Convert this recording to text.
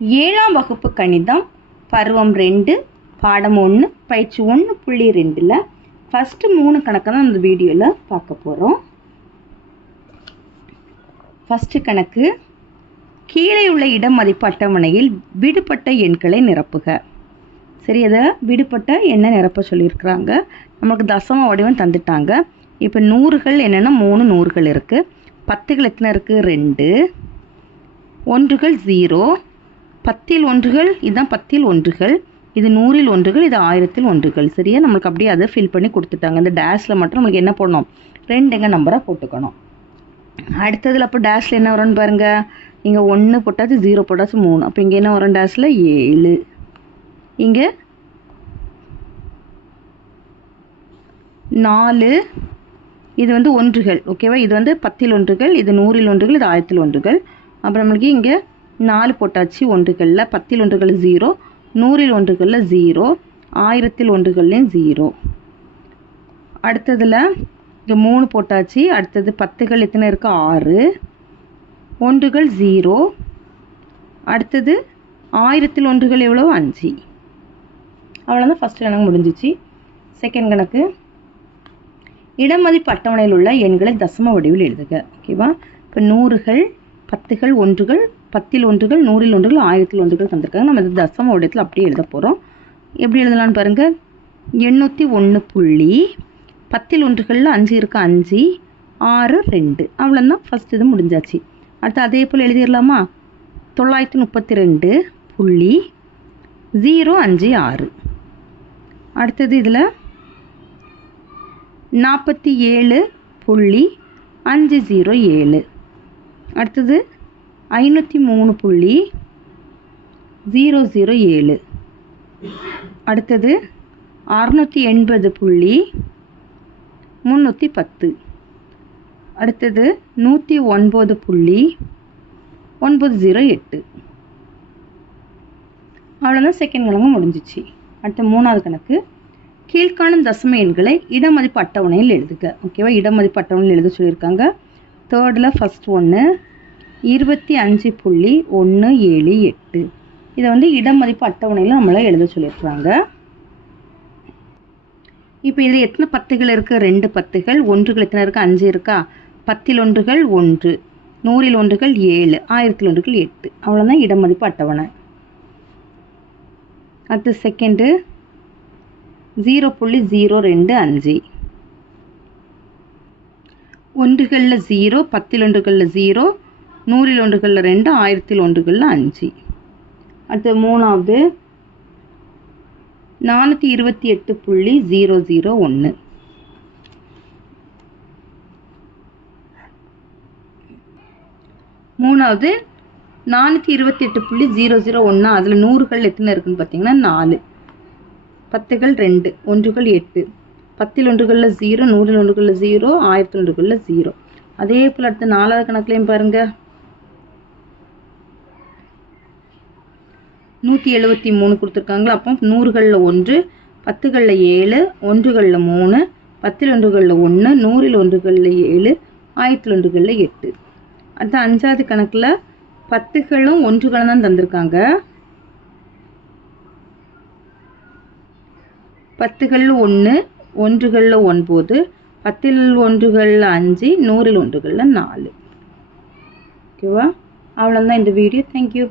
ஏழாம் வகுப்பு கணிதம் பருவம் ரெண்டு பாடம் ஒன்று பயிற்சி ஒன்று புள்ளி ரெண்டில் ஃபஸ்ட்டு மூணு கணக்கை தான் இந்த வீடியோவில் பார்க்க போகிறோம் ஃபஸ்ட்டு கணக்கு கீழே உள்ள இடம் மதிப்பு அட்டவணையில் விடுபட்ட எண்களை நிரப்புக. சரி அதை விடுபட்ட எண்ணை நிரப்ப சொல்லியிருக்கிறாங்க. நமக்கு தசம வடிவம் தந்துட்டாங்க. இப்போ நூறுகள் என்னென்னா மூணு நூறுகள் இருக்குது பத்துகள் எத்தனை இருக்குது ரெண்டு. ஒன்றுகள் ஜீரோ பத்தில் ஒன்றுகள் இதுதான் பத்தில் ஒன்றுகள். இது நூறில் ஒன்றுகள் இது ஆயிரத்தில் ஒன்றுகள். சரியா? நம்மளுக்கு அப்படியே அதை ஃபில் பண்ணி கொடுத்துட்டாங்க. இந்த டேஷில் மட்டும் நம்மளுக்கு என்ன பண்ணணும் ரெண்டுங்க நம்பராக போட்டுக்கணும். அடுத்ததில் அப்போ டேஷில் என்ன வரும்னு பாருங்கள் இங்கே ஒன்று போட்டாச்சு ஜீரோ போட்டாச்சு மூணு. அப்போ இங்கே என்ன வரும் டேஷில் ஏழு. இங்கே நாலு. இது வந்து ஒன்றுகள் ஓகேவா இது வந்து பத்தில் ஒன்றுகள் இது நூறில் ஒன்றுகள் இது ஆயிரத்தில் ஒன்றுகள். அப்புறம் நம்மளுக்கு இங்கே நாலு போட்டாச்சு ஒன்றுகளில் பத்தில் ஒன்றுகள் ஜீரோ நூறில் ஒன்றுகளில் ஜீரோ ஆயிரத்தில் ஒன்றுகள்லேயும் ஜீரோ அடுத்ததில் இங்கே மூணு போட்டாச்சு அடுத்தது பத்துகள் எத்தனை இருக்குது ஆறு. ஒன்றுகள் ஜீரோ அடுத்தது ஆயிரத்தில் ஒன்றுகள் எவ்வளோ அஞ்சு. அவ்வளோதான் ஃபஸ்ட் கணக்கு முடிஞ்சிச்சு. செகண்ட் கணக்கு. இடமதிப்பு அட்டவணையில் உள்ள எண்களை தசம வடிவில் எழுதுக. ஓகேவா இப்போ நூறுகள் பத்துகள் ஒன்றுகள் பத்தில் ஒன்றுகள் நூறில் ஒன்றுகள் ஆயிரத்தில் ஒன்றுகள் தந்திருக்காங்க. நம்ம இது தசம வடிவத்தில் அப்படியே எழுத போகிறோம் எப்படி எழுதலாம்னு பாருங்கள் எண்ணூற்றி ஒன்று புள்ளி பத்தில் ஒன்றுகளில் அஞ்சு இருக்கு அஞ்சு ஆறு ரெண்டு. அவ்வளோதான் ஃபஸ்ட் இது முடிஞ்சாச்சு. அடுத்து அதே போல் எழுதிடலாமா தொள்ளாயிரத்தி முப்பத்தி ரெண்டு புள்ளி ஜீரோ அஞ்சு ஆறு. அடுத்தது இதில் நாற்பத்தி ஏழு புள்ளி அஞ்சு ஜீரோ ஏழு. அடுத்தது ஐநூற்றி மூணு புள்ளி ஜீரோ ஜீரோ ஏழு. அடுத்தது அறுநூற்றி எண்பது புள்ளி முந்நூற்றி பத்து. அடுத்தது நூற்றி ஒன்பது புள்ளி ஒன்பது ஜீரோ எட்டு. அவ்வளோதான் செகண்ட் கணக்கு முடிஞ்சிச்சு. அடுத்த மூணாவது கணக்கு கீழ்காணும் தசம எண்களை இடமதிப்பு அட்டவணையில் எழுதுக. ஓகேவா இடமதிப்பு அட்டவணையில் எழுத சொல்லியிருக்காங்க. தேர்டில் ஃபஸ்ட் ஒன்று இருபத்தி அஞ்சு புள்ளி ஒன்று ஏழு எட்டு. இதை வந்து இடமதிப்பு அட்டவணையில் நம்மளை எழுத சொல்லியிருக்கிறாங்க இப்போ இதில் எத்தனை பத்துகள் இருக்குது ரெண்டு பத்துகள். ஒன்றுகள் எத்தனை இருக்குது அஞ்சு இருக்கா? பத்தில் ஒன்றுகள் ஒன்று. நூறில் ஒன்றுகள் ஏழு. ஆயிரத்தில் ஒன்றுகள் எட்டு. அவ்வளோதான் இடமதிப்பு அட்டவணை. அடுத்து செகண்டு ஜீரோ புள்ளி ஜீரோ ரெண்டு அஞ்சு. ஒன்றுகளில் ஜீரோ பத்தில் ஒன்றுகளில் ஜீரோ நூறில் ஒன்றுகளில் ரெண்டு ஆயிரத்தில் ஒன்றுகளில் அஞ்சு. அடுத்து மூணாவது நானூற்றி இருபத்தி எட்டு புள்ளி ஜீரோ ஜீரோ ஒன்று. மூணாவது நானூற்றி இருபத்தி எட்டு புள்ளி ஜீரோ ஜீரோ ஒன்று அதில் நூறுகள் எத்தனை இருக்குன்னு பார்த்தீங்கன்னா நாலு. பத்துகள் ரெண்டு ஒன்றுகள் எட்டு. பத்தில் ஒன்றுகளில் ஜீரோ நூறில் ஒன்றுகளில் ஜீரோ ஆயிரத்தி ஒன்றுகளில் ஜீரோ. அதே போல் அடுத்த நாலாவது கணக்குலையும் பாருங்க. நூற்றி எழுபத்தி மூணு கொடுத்துருக்காங்களா? அப்போ நூறுகளில் ஒன்று பத்துகளில் ஏழு ஒன்றுகளில் மூணு பத்தில் ஒன்றுகளில் ஒன்று நூறில் ஒன்றுகளில் ஏழு ஆயிரத்தில் ஒன்றுகளில் எட்டு. அடுத்த அஞ்சாவது கணக்கில் பத்துகளும் ஒன்றுகளும் தான் தந்திருக்காங்க. பத்துகளில் ஒன்று ஒன்றுகளில் ஒன்பது பத்தில் ஒன்றுகளில் அஞ்சு நூறில் ஒன்றுகளில் நாலு. ஓகேவா? அவ்வளோதான் இந்த வீடியோ தேங்க்யூ